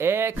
1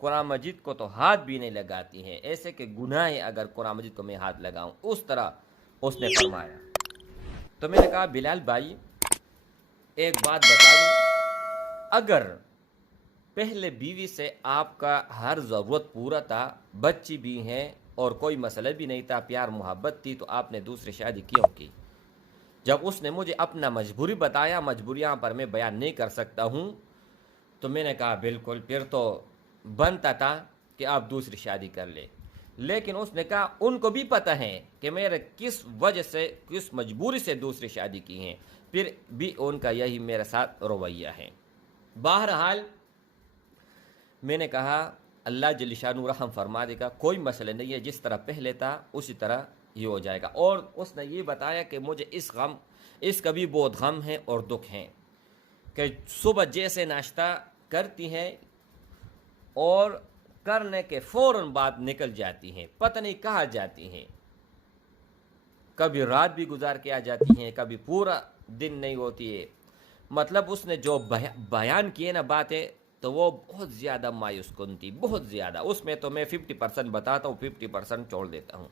قرآن مجید کو تو ہاتھ بھی نہیں لگاتی ہیں، ایسے کہ گناہ ہے اگر قرآن مجید کو میں ہاتھ لگاؤں، اس طرح اس نے فرمایا۔ تو میں نے کہا بلال بھائی ایک بات بتا دوں، اگر پہلے بیوی سے آپ کا ہر ضرورت پورا تھا، بچی بھی ہیں اور کوئی مسئلہ بھی نہیں تھا، پیار محبت تھی، تو آپ نے دوسری شادی کیوں کی؟ جب اس نے مجھے اپنا مجبوری بتایا، مجبوریاں پر میں بیان نہیں کر سکتا ہوں، تو میں نے کہا بالکل پھر تو بنتا تھا کہ آپ دوسری شادی کر لیں۔ لیکن اس نے کہا ان کو بھی پتہ ہے کہ میرے کس وجہ سے، کس مجبوری سے دوسری شادی کی ہیں، پھر بھی ان کا یہی میرے ساتھ رویہ ہے۔ بہرحال میں نے کہا اللہ جل شانہ رحم فرما دے گا، کوئی مسئلہ نہیں ہے، جس طرح پہلے تھا اسی طرح یہ ہو جائے گا۔ اور اس نے یہ بتایا کہ مجھے اس کا بھی بہت غم ہے اور دکھ ہے کہ صبح جیسے ناشتہ کرتی ہیں اور کرنے کے فوراً بعد نکل جاتی ہیں، پتہ نہیں کہاں جاتی ہیں، کبھی رات بھی گزار کے آ جاتی ہیں، کبھی پورا دن نہیں ہوتی ہے۔ مطلب اس نے جو بیان کیے نا باتیں، تو وہ بہت زیادہ مایوس کن تھی، بہت زیادہ۔ اس میں تو میں 50% بتاتا ہوں، 50% چھوڑ دیتا ہوں۔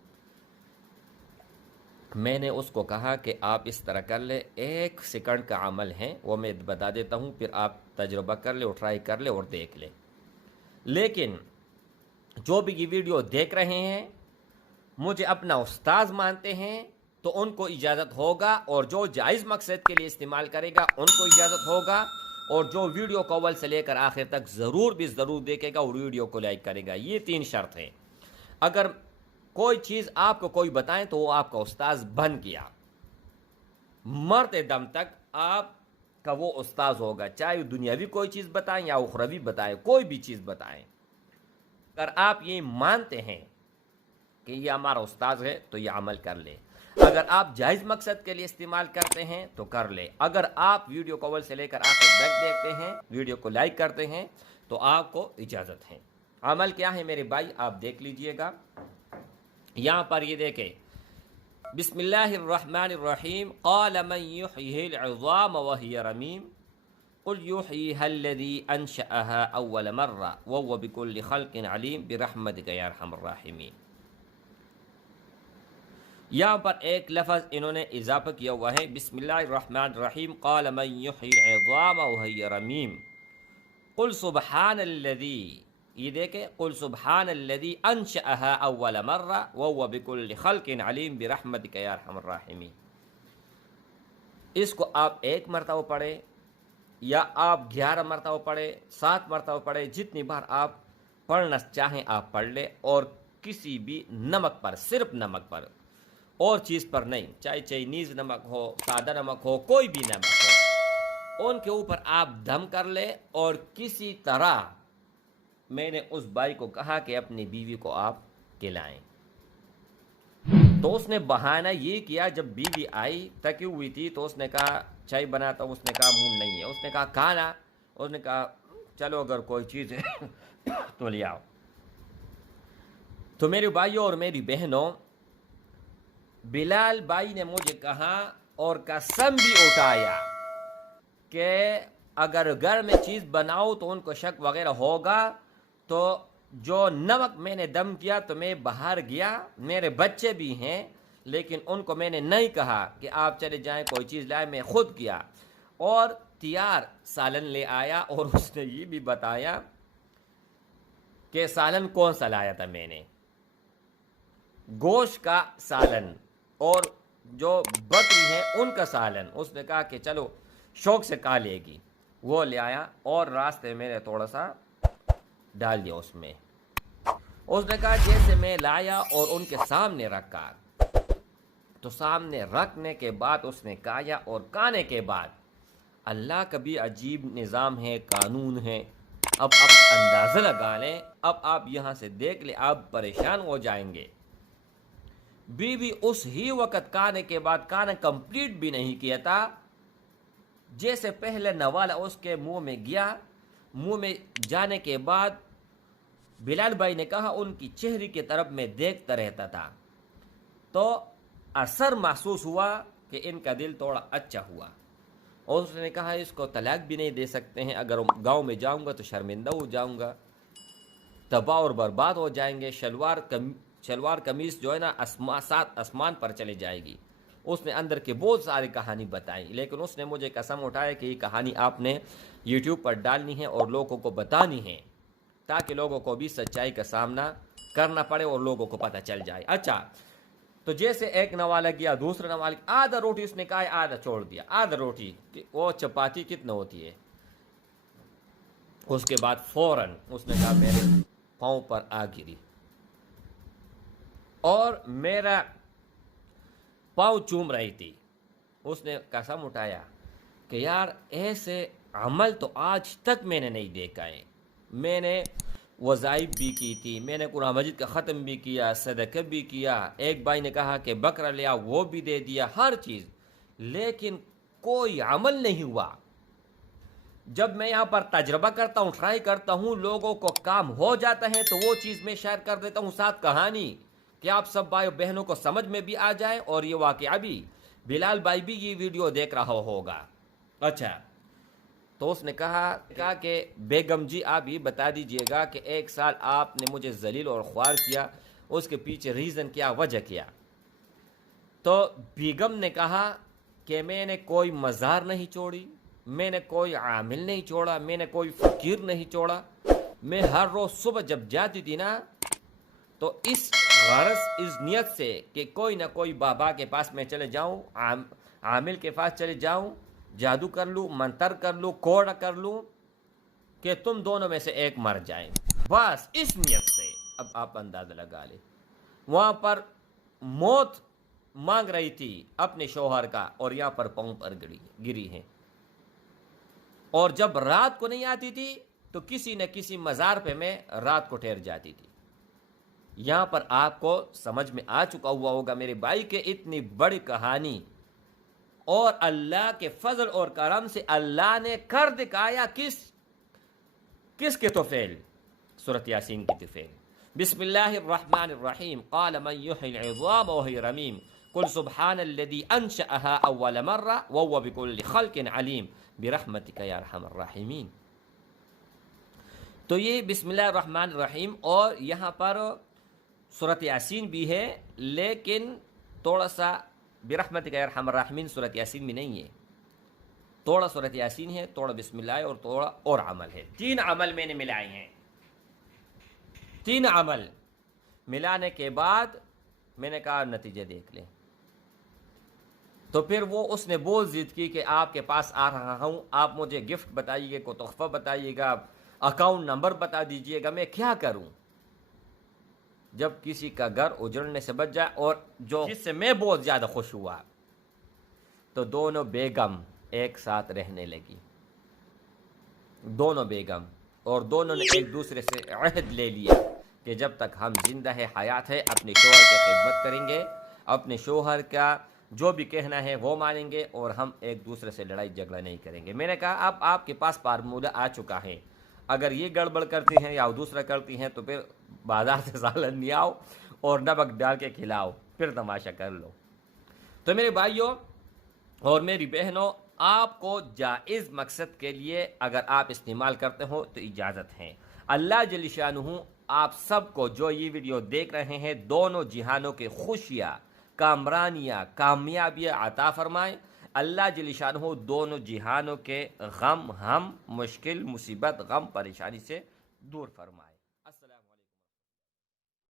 میں نے اس کو کہا کہ آپ اس طرح کر لیں، 1 سیکنڈ کا عمل ہے وہ میں بتا دیتا ہوں، پھر آپ تجربہ کر لیں اور ٹرائی کر لیں اور دیکھ لیں۔ لیکن جو بھی یہ ویڈیو دیکھ رہے ہیں مجھے اپنا استاذ مانتے ہیں تو ان کو اجازت ہوگا، اور جو جائز مقصد کے لیے استعمال کرے گا ان کو اجازت ہوگا، اور جو ویڈیو کو اول سے لے کر آخر تک ضرور بھی ضرور دیکھے گا اور ویڈیو کو لائک کرے گا۔ یہ 3 شرط ہیں۔ اگر کوئی چیز آپ کو کوئی بتائیں تو وہ آپ کا استاذ بن گیا، مرتے دم تک آپ کا وہ استاذ ہوگا، چاہے دنیاوی کوئی چیز بتائیں یا اخروی بتائیں، کوئی بھی چیز بتائیں۔ اگر آپ یہ مانتے ہیں کہ یہ ہمارا استاذ ہے تو یہ عمل کر لیں۔ اگر آپ جائز مقصد کے لیے استعمال کرتے ہیں تو کر لیں۔ اگر آپ ویڈیو کو اول سے لے کر آخر تک دیکھتے ہیں، ویڈیو کو لائک کرتے ہیں، تو آپ کو اجازت ہے۔ عمل کیا ہے میرے بھائی، آپ دیکھ لیجئے گا۔ یہاں پر یہ دیکھیں، بسم اللہ الرحمن الرحیم، قال من یحیی العظام وہی رمیم قل یحییها الذی انشأها اول مرہ وهو بکل خلق علیم برحمتک یا ارحم الراحمین۔ یہاں پر ایک لفظ انہوں نے اضافہ کیا ہوا ہے، بسم اللہ الرحمن الرحیم، قال من یحیی العظام وہی رمیم قل سبحان الذی، یہ دیکھیں، قل سبحان الذی انشأها اول مرہ وهو بکل خلق علیم برحمتک یا ارحم الراحمین۔ اس کو آپ 1 مرتبہ پڑھیں یا آپ 11 مرتبہ پڑھیں، 7 مرتبہ پڑھیں، جتنی بار آپ پڑھنا چاہیں آپ پڑھ لیں، اور کسی بھی نمک پر، صرف نمک پر، اور چیز پر نہیں، چاہے چائنیز نمک ہو، سادہ نمک ہو، کوئی بھی نمک ہو، ان کے اوپر آپ دم کر لیں، اور کسی طرح میں نے اس بھائی کو کہا کہ اپنی بیوی کو آپ کھلائیں، تو اس نے بہانہ یہ کیا، جب بیوی آئی تکی ہوئی تھی تو اس نے کہا چائے بناتا ہوں، اس نے کہا مون نہیں ہے، اس نے کہا کھانا، اس نے کہا چلو اگر کوئی چیز ہے تو لے آؤ۔ تو میرے بھائیوں اور میری بہنوں، بلال بھائی نے مجھے کہا اور قسم بھی اٹھایا کہ اگر گھر میں چیز بناؤ تو ان کو شک وغیرہ ہوگا، تو جو نمک میں نے دم کیا تو میں باہر گیا، میرے بچے بھی ہیں، لیکن ان کو میں نے نہیں کہا کہ آپ چلے جائیں کوئی چیز لائیں، میں خود کیا اور تیار سالن لے آیا، اور اس نے یہ بھی بتایا کہ سالن کون سا لایا تھا میں نے، گوشت کا سالن اور جو بکری ہے ان کا سالن۔ اس نے کہا کہ چلو شوق سے کھا لے گی، وہ لے آیا، اور راستے میں نے تھوڑا سا ڈال دیا اس میں۔ اس نے کہا جیسے میں لایا اور ان کے سامنے رکھا، تو سامنے رکھنے کے بعد اس نے کھایا، اور کھانے کے بعد اللہ کا بھی عجیب نظام ہے، قانون ہے، اب آپ اندازہ لگا لیں، اب آپ یہاں سے دیکھ لیں، آپ پریشان ہو جائیں گے۔ بیوی اس ہی وقت کھانے کے بعد کھانا کمپلیٹ بھی نہیں کیا تھا، جیسے پہلے نوالا اس کے منہ میں گیا، منہ میں جانے کے بعد بلال بھائی نے کہا ان کی چہرے کی طرف میں دیکھتا رہتا تھا، تو اثر محسوس ہوا کہ ان کا دل تھوڑا اچھا ہوا، اور اس نے کہا اس کو طلاق بھی نہیں دے سکتے ہیں، اگر گاؤں میں جاؤں گا تو شرمندہ ہو جاؤں گا۔ تباہ اور برباد ہو جائیں گے. شلوار قمیص جو ہے نا سات آسمان پر چلے جائے گی. اس نے اندر کے بہت ساری کہانی بتائی، لیکن اس نے مجھے قسم اٹھایا کہ یہ کہانی آپ نے یوٹیوب پر ڈالنی ہے اور لوگوں کو بتانی ہے، تاکہ لوگوں کو بھی سچائی کا سامنا کرنا پڑے اور لوگوں کو پتہ چل جائے. اچھا، تو جیسے ایک نوالا گیا، دوسرا نوالا گیا، آدھا روٹی اس نے کہا ہے، آدھا چھوڑ دیا. آدھا روٹی وہ چپاتی کتنا ہوتی ہے؟ اس کے بعد فوراً اس نے کہا میرے پاؤں پر آ گری اور میرا پاؤں چوم رہی تھی. اس نے قسم اٹھایا کہ یار ایسے عمل تو آج تک میں نے نہیں دیکھا ہے. میں نے وظائف بھی کی تھی، میں نے قرآن مجید کا ختم بھی کیا، صدقہ بھی کیا، ایک بھائی نے کہا کہ بکرا لیا، وہ بھی دے دیا، ہر چیز، لیکن کوئی عمل نہیں ہوا. جب میں یہاں پر تجربہ کرتا ہوں، ٹرائی کرتا ہوں، لوگوں کو کام ہو جاتا ہے تو وہ چیز میں شیئر کر دیتا ہوں ساتھ کہانی، کہ آپ سب بھائی بہنوں کو سمجھ میں بھی آ جائے. اور یہ واقعہ بھی بلال بھائی بھی یہ ویڈیو دیکھ رہا ہوگا. اچھا، تو اس نے کہا کہ بیگم جی آپ یہ بتا دیجئے گا کہ 1 سال آپ نے مجھے ذلیل اور خوار کیا، اس کے پیچھے ریزن کیا، وجہ کیا؟ تو بیگم نے کہا کہ میں نے کوئی مزار نہیں چھوڑی، میں نے کوئی عامل نہیں چھوڑا، میں نے کوئی فقیر نہیں چھوڑا. میں ہر روز صبح جب جاتی تھی نا تو اس غرض، اس نیت سے کہ کوئی نہ کوئی بابا کے پاس میں چلے جاؤں، عامل کے پاس چلے جاؤں، جادو کر لوں، منتر کر لوں، کوڑ کر لوں کہ تم دونوں میں سے ایک مر جائیں. بس اس نیت سے. اب آپ اندازہ لگا لیں، وہاں پر موت مانگ رہی تھی اپنے شوہر کا اور یہاں پر پاؤں پر گری ہے. اور جب رات کو نہیں آتی تھی تو کسی نہ کسی مزار پہ میں رات کو ٹھہر جاتی تھی. یہاں پر آپ کو سمجھ میں آ چکا ہوا ہوگا میرے بھائی کہ اتنی بڑی کہانی، اور اللہ کے فضل اور کرم سے اللہ نے کر دکھایا کس کے توفیل؟ سورۃ یاسین کی توفیل. بسم اللہ الرحمن الرحیم. قال من یحیی العظام وہی رمیم قل سبحان الذی انشأها اول مرہ وهو بكل خلق علیم برحمتک یا ارحم الراحمین. تو یہ بسم اللہ الرحمن الرحیم، اور یہاں پر سورۃ یاسین بھی ہے، لیکن تھوڑا سا برحمتک یا ارحم الراحمین سورۃ یاسین میں نہیں ہے. تھوڑا سورۃ یاسین ہے، تھوڑا بسم اللہ ہے، اور تھوڑا اور عمل ہے. 3 عمل میں نے ملائے ہیں. 3 عمل ملانے کے بعد میں نے کہا نتیجے دیکھ لیں. تو پھر اس نے بہت ضد کی کہ آپ کے پاس آ رہا ہوں، آپ مجھے گفٹ بتائیے گا، کوئی تحفہ بتائیے گا، اکاؤنٹ نمبر بتا دیجئے گا، میں کیا کروں؟ جب کسی کا گھر اجڑنے سے بچ جائے، اور جس سے میں بہت زیادہ خوش ہوا، تو دونوں بیگم ایک ساتھ رہنے لگی. دونوں بیگم، اور دونوں نے ایک دوسرے سے عہد لے لیا کہ جب تک ہم زندہ ہے، حیات ہے، اپنے شوہر کی خدمت کریں گے، اپنے شوہر کا جو بھی کہنا ہے وہ مانیں گے، اور ہم ایک دوسرے سے لڑائی جھگڑا نہیں کریں گے. میں نے کہا اب آپ کے پاس فارمولہ آ چکا ہے، اگر یہ گڑبڑ کرتی ہیں یا دوسرا کرتی ہیں تو پھر بازار سے سالن لے آؤ اور نمک ڈال کے کھلاؤ، پھر تماشا کر لو. تو میرے بھائیوں اور میری بہنوں، آپ کو جائز مقصد کے لیے اگر آپ استعمال کرتے ہو تو اجازت ہے. اللہ جل شانہ آپ سب کو جو یہ ویڈیو دیکھ رہے ہیں دونوں جہانوں کے خوشیاں، کامرانیاں، کامیابیاں عطا فرمائیں. اللہ جل شانہ دونوں جہانوں کے غم، ہم، مشکل، مصیبت، غم، پریشانی سے دور فرمائے.